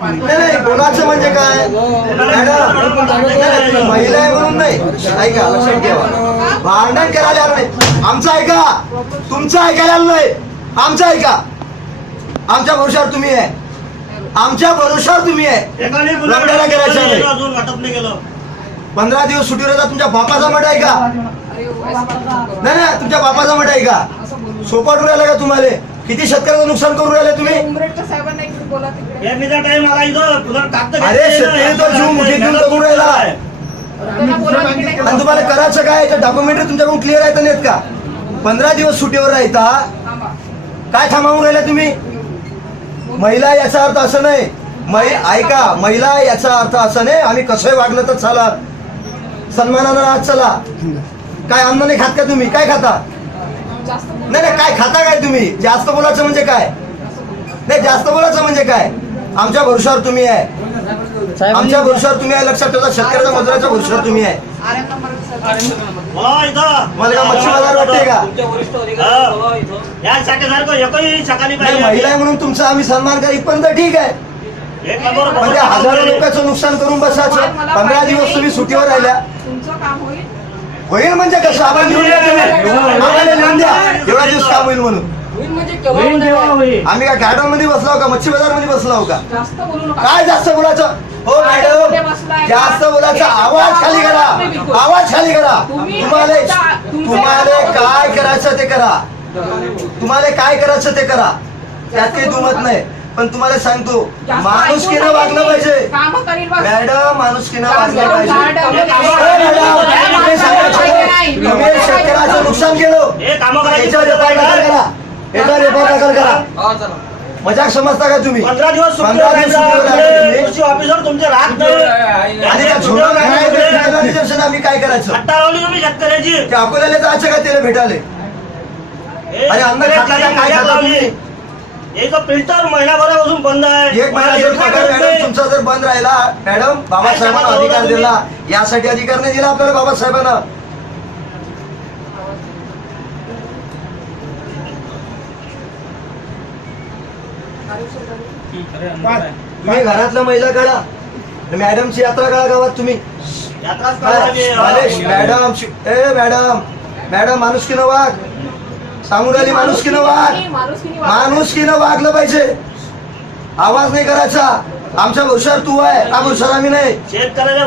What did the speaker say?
नाही नाही कोणाचं म्हणजे काय? महिला आहे म्हणून नाही. ऐका लक्षात ठेवा. भांडण करायला आलं नाही. आमचं ऐका. तुमचं ऐकायला आलं नाही. आमचं ऐका. आमच्या भरोशावर तुम्ही आहे. आमच्या भरोशावर तुम्ही आहे. लग्नाला करायचं नाही. पंधरा दिवस सुट्टीवर येतात तुमच्या बापाचा मठ आहे का? हो. नाही नाही तुमच्या बापाचा मठ आहे का. सोपाटून राहिला का तुम्हाला? किती शेतकऱ्याचं नुकसान करून राहिले तुम्ही? पेरणीचा टाइम आला इथं. तुला अरे, शेतकरी तो जीव जगून राहिला. आणि तुम्हाला करायचं काय? याचं डॉक्युमेंटरी तुमच्याकडून क्लिअर आहे नाहीत का? पंधरा दिवस सुट्टीवर राहता. काय थांबवून राहिला तुम्ही? महिला याचा अर्थ असं नाही. मै ऐका महिला याचा अर्थ असं नाही. आम्ही कसंही वागलं तर चला. सन्मानानं आज चला. काय अन्न नाही खात का तुम्ही? काय खाता? नाही नाही काय खाता काय तुम्ही? जास्त बोलायचं म्हणजे काय? जास्त बोलायचं म्हणजे काय? आमच्या भरोशावर तुम्ही आहे. आमच्या भरोशावर तुम्ही आहे. लक्षात ठेवा शेतकऱ्याच्या मजुराच्या भरोशावर तुम्ही आहे. मला का मच्छी बाजार वाटते का? महिला म्हणून तुमचा आम्ही सन्मान करा इथपर्यंत ठीक आहे. म्हणजे हजारो लोकांचं नुकसान करून बसायचं. पंधरा दिवस. तुम्ही सुट्टीवर राहिल्या. होईल. होईल म्हणजे कसं? आम्हाला द्या. एवढा दिवस काम होईल म्हणून. होईल म्हणजे? आम्ही काय गार्डनमध्ये बसलो का? मच्छी बाजारमध्ये बसलो का? जास्त बोलू नका. काय जास्त बोलायचं? हो मॅडम जास्त बोलायचं? आवाज खाली करा. आवाज खाली करा. तुम्हाला तुम्हाला काय करायचं ते करा. तुम्हाला काय करायचं ते करा. त्यात काही दुमत नाही. पण तुम्हाला सांगतो माणुसकीनं वागलं पाहिजे. काम करील बस. मॅडम माणुसकीनं वागलं जास्त पाहिजे. हो, मॅडम, तुम्ही सांगायचं तुम्ही शेतकऱ्याचं नुकसान केलं हे कामं करायची याच्यावर एफ आय दाखल करा याच्यावर एफ आय दाखल करा. चला. मजाक समजता का तुम्ही? पंधरा दिवस पंधरा दिवस सुट्टीवर राहिले तुम्ही. कृषी ऑफिसर तुमचे राहत नाही. आणि त्या झोडं नाही भेटलेलं निदर्शन आम्ही काय करायचं? हट्टा लावली तुम्ही शेतकऱ्याची. त्या अकोल्याला जायचं का त्याला भेटाले. हे अरे अन्न शेतकऱ्याची खाताना काय मजाक खाता लावली. तुम्ही? एक फिल्टर महिनाभरापासून बंद आहे. एक महिना जर पगार मॅडम तुमचा जर बंद राहिला मॅडम बाबासाहेबांना अधिकार दिला यासाठी अधिकार नाही दिला आपल्याला बाबासाहेबांना. तुम्ही घरातल्या महिला काढा. मॅडमची यात्रा काढा गावात तुम्ही. मॅडम ए मॅडम. मॅडम माणुसकीनं वाघ. सांगून राहिली माणुसकीनं वाघ. माणुसकीने वागा. माणुसकीनं वागलं पाहिजे. आवाज नाही करायचा. आमच्या भरोशावर तू आहे. हा आम्ही नाही?